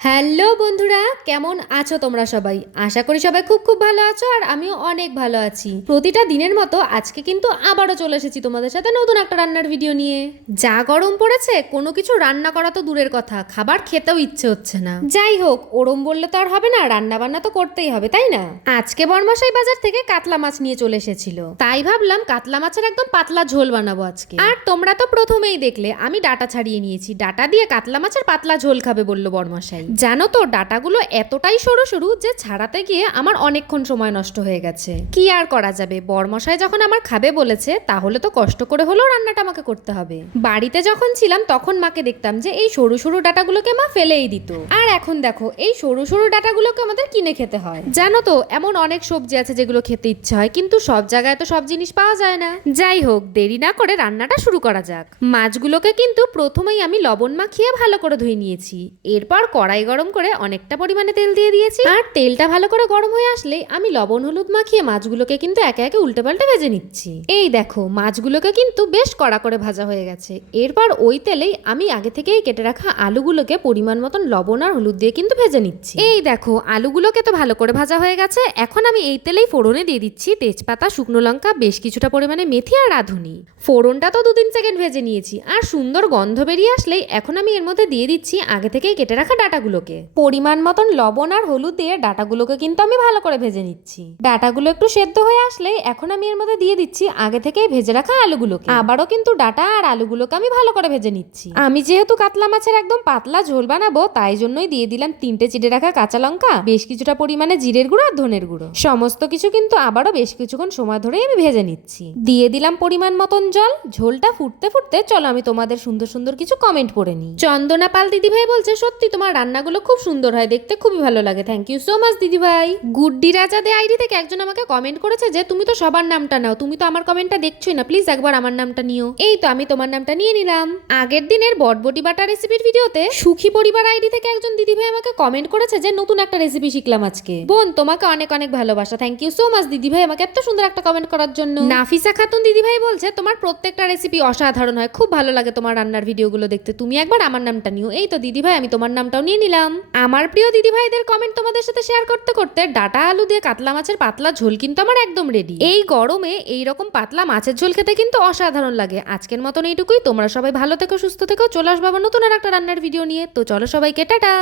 Hello বন্ধুরা, কেমন আছো তোমরা সবাই? আশা করি সবাই খুব খুব ভালো আছো আর আমিও অনেক ভালো আছি। প্রতিটা দিনের মতো আজকে কিন্তু আবারও চলে এসেছি তোমাদের সাথে নতুন একটা রান্নার ভিডিও নিয়ে। যা গরম পড়েছে, কোনো কিছু রান্না করা তো দূরের কথা, খাবার খেতেও ইচ্ছে হচ্ছে না। যাই হোক, ওরম বললে তো আর হবে না, রান্না বান্না তো করতেই হবে, তাই না? আজকে বর্মশাই বাজার থেকে কাতলা মাছ নিয়ে চলে এসেছিল, তাই ভাবলাম কাতলা মাছের একদম পাতলা ঝোল বানাবো আজকে। আর তোমরা তো প্রথমেই দেখলে আমি ডাটা ছাড়িয়ে নিয়েছি, ডাটা দিয়ে কাতলা মাছের পাতলা ঝোল খাবে বললো বর্মশাই। জানো তো, ডাটাগুলো এতটাই সরু সরু যে ছাড়াতে গিয়ে আমার অনেকক্ষণ সময় নষ্ট হয়ে গেছে। কি আর করা যাবে, বরমশাই যখন আমার খাবে বলেছে তাহলে তো কষ্ট করে হলেও রান্নাটা আমাকে করতে হবে। বাড়িতে যখন ছিলাম তখন মাকে দেখতাম যে এই সরু সরু ডাটাগুলোকে মা ফেলেই দিত, আর এখন দেখো এই সরু সরু ডাটাগুলোকে আমাদের কিনে খেতে হয়। জানো তো, এমন অনেক সবজি আছে যেগুলো খেতে ইচ্ছে হয়, কিন্তু সব জায়গায় তো সব জিনিস পাওয়া যায় না। যাই হোক, দেরি না করে রান্নাটা শুরু করা যাক। মাছগুলোকে কিন্তু প্রথমেই আমি লবণ মাখিয়ে ভালো করে ধুয়ে নিয়েছি। এরপর কড়াই গরম করে অনেকটা পরিমাণে তেল দিয়ে দিয়েছি, আর তেলটা ভালো করে গরম হয়ে আসলে আমি লবণ হলুদ মাখিয়ে মাছগুলোকে কিন্তু একে একে উল্টে পাল্টে ভেজে নিচ্ছি। এই দেখো, মাছগুলোকে কিন্তু বেশ কড়া করে ভাজা হয়ে গেছে। এরপর ওই তেলেই আমি আগে থেকেই কেটে রাখা আলুগুলোকে পরিমাণ মতন লবণ আর হলুদ দিয়ে কিন্তু ভেজে নিচ্ছি। এই দেখো, আলুগুলোকে তো ভালো করে ভাজা হয়ে গেছে। এখন আমি এই তেলেই ফোড়নে দিয়ে দিচ্ছি তেজপাতা, শুকনো লঙ্কা, বেশ কিছুটা পরিমাণে মেথি আর রাঁধুনি। ফোড়নটা তো 2-3 সেকেন্ড ভেজে নিয়েছি, আর সুন্দর গন্ধ বেরিয়ে আসলেই এখন আমি এর মধ্যে দিয়ে দিচ্ছি আগে থেকেই কেটে রাখা ডাটাগুলোকে। পরিমাণ মতন লবণ আর হলুদ দিয়ে ডাটাগুলোকে কিন্তু আমি ভালো করে ভেজে নিচ্ছি। ডাটাগুলো একটু সেদ্ধ হয়ে আসলে এখন আমি এর মধ্যে দিয়ে দিচ্ছি আগে থেকেই ভেজে রাখা আলুগুলোকে। আবারও কিন্তু ডাটা আর আলুগুলোকে আমি ভালো করে ভেজে নিচ্ছি। আমি যেহেতু কাতলা মাছের একদম পাতলা ঝোল বানাবো, তাই জন্যই দিয়ে দিলাম 3টে চিড়ে রাখা কাঁচা লঙ্কা, বেশ কিছুটা পরিমাণে জিরের গুঁড়ো আর ধনের গুঁড়ো। সমস্ত কিছু কিন্তু আবারও বেশ কিছুক্ষণ সময় ধরে আমি ভেজে নিচ্ছি। দিয়ে দিলাম পরিমাণ মতন জল। ঝোলটা ফুটতে ফুটতে চলো আমি তোমাদের সুন্দর সুন্দর কিছু কমেন্ট পড়ে নিই। চন্দনা পাল দিদি ভাই বলছে, সত্যি তোমার রান্নাগুলো খুব সুন্দর হয়, দেখতে খুবই ভালো লাগে। থ্যাংক ইউ সো মাচ দিদি ভাই। গুড্ডি রাজা দে আইডি থেকে একজন আমাকে কমেন্ট করেছে যে তুমি তো সবার নামটা নাও, তুমি তো আমার কমেন্টটা দেখছোই না, প্লিজ একবার আমার নামটা নিও। এই তো আমি তোমার নামটা নিয়ে নিলাম। আগের দিনের বটবটি বাটা রেসিপির ভিডিওতে সুখী পরিবার আইডি থেকে একজন দিদি ভাই আমাকে কমেন্ট করেছে যে নতুন একটা রেসিপি শিখলাম আজকে। বোন, তোমাকে অনেক অনেক ভালোবাসা। থ্যাংক ইউ সো মাচ দিদি ভাই আমাকে এত সুন্দর একটা কমেন্ট করার জন্য। নাফিসা খাতুন দিদি ভাই বলছে তোমার প্রত্যেকটা রেসিপি অসাধারণ হয়, খুব ভালো লাগে তোমার রান্নার ভিডিওগুলো দেখতে, তুমি একবার আমার নামটা নিও। এই তো দিদি ভাই, আমি তোমার নামটাও নিয়ে নিলাম। আমার প্রিয় দিদি ভাইদের কমেন্ট তোমাদের সাথে শেয়ার করতে করতে ডাটা আলু দিয়ে কাতলা মাছের পাতলা ঝোল কিন্তু আমার একদম রেডি। এই গরমে এই রকম পাতলা মাছের ঝোল খেতে কিন্তু অসাধারণ লাগে। আজকের মতন এইটুকুই। তোমরা সবাই ভালো থেকো, সুস্থ থেকো। চলে আসবো আবার নতুন আর একটা রান্নার ভিডিও নিয়ে। তো চলো সবাইকে টাটা।